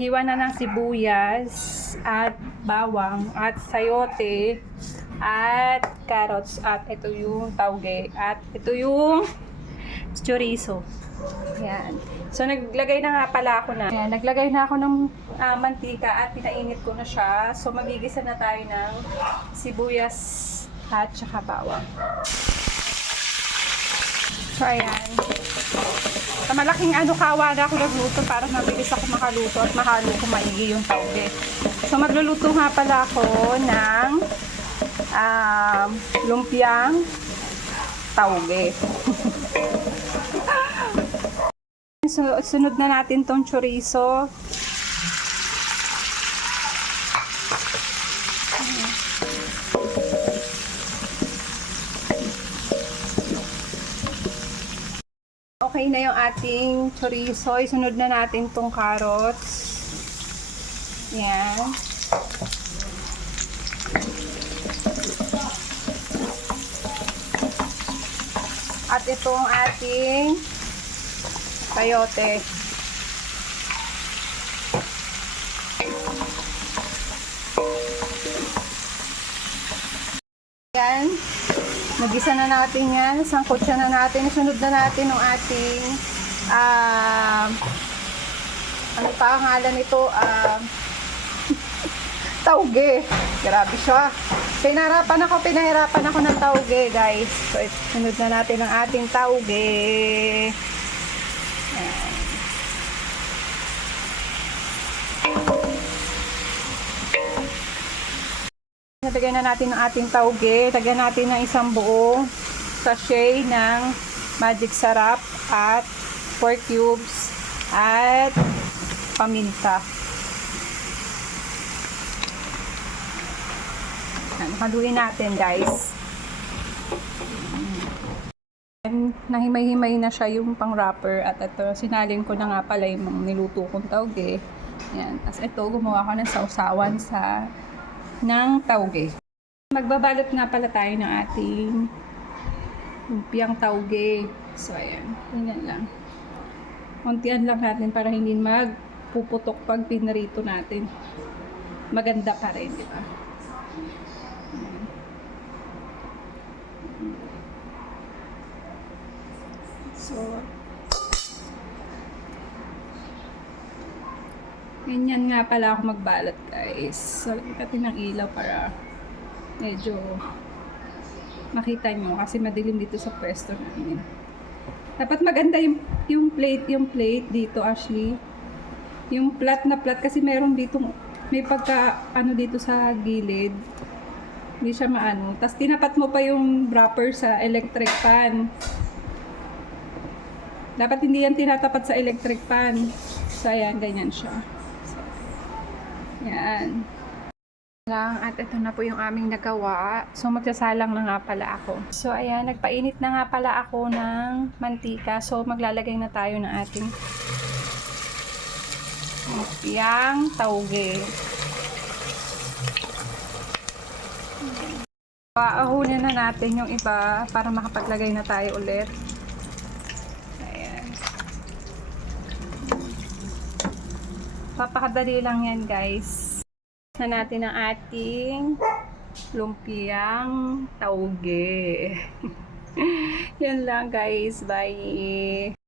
hiwa na ng sibuyas at bawang at sayote at carrots at ito yung tauge at ito yung chorizo. Yan. So naglagay na nga pala ako na. Yan, naglagay na ako ng mantika at pinainit ko na siya. So magigisa na tayo ng sibuyas at saka bawang. So ayan. Sa malaking kawa na ako nagluto para mabilis ako makaluto at mahalo ko maigi yung tauge. So magluluto nga pala ako ng lumpiang tauge. Sunod na natin tong chorizo. Okay na yung ating chorizo. Isunod na natin tong carrots. Yan. At itong ating sayote. Yan. Nagisa na natin yan. Sangkot siya na natin. Isunod na natin yung ating ano pa ang ngalan nito? Tauge. Grabe siya. Pinahirapan ako ng tauge, guys. So, isunod na natin ang ating tauge. Ayan. Nalagay na natin ang ating tauge. Lagyan natin ng isang buong sachet ng Magic Sarap at 4 cubes at paminta. Haluin natin, guys. Nahimay-himay na siya yung pang wrapper at ito, sinalin ko na nga pala yung niluto kong tauge. Yan. Tapos ito, gumawa ko ng sausawan ng tauge. Magbabalot nga pala tayo ng ating lumpiang tauge. So, ayan. Ganyan lang. Kontian lang natin para hindi magpuputok pag pinarito natin. Maganda pa rin, di ba? So, ganyan nga pala ako magbalot, guys. So, lagyan ng ilaw para medyo makita nyo kasi madilim dito sa pwesto namin. Dapat maganda yung plate dito, Ashley. Yung plat na plat kasi meron dito, may pagka dito sa gilid. Hindi siya maano. Tapos tinapat mo pa yung wrapper sa electric pan. Dapat hindi yan tinatapat sa electric pan. So, ayan, ganyan siya. So, yan. At ito na po yung aming nagawa. So, magsasalang na nga pala ako. So, ayan, nagpainit na nga pala ako ng mantika. So, maglalagay na tayo ng ating lumpiang tauge. Paahunin na natin yung iba para makapaglagay na tayo ulit. Ayan. Papakadali lang yan, guys. Na natin ang ating lumpiang tauge. Yan lang, guys. Bye!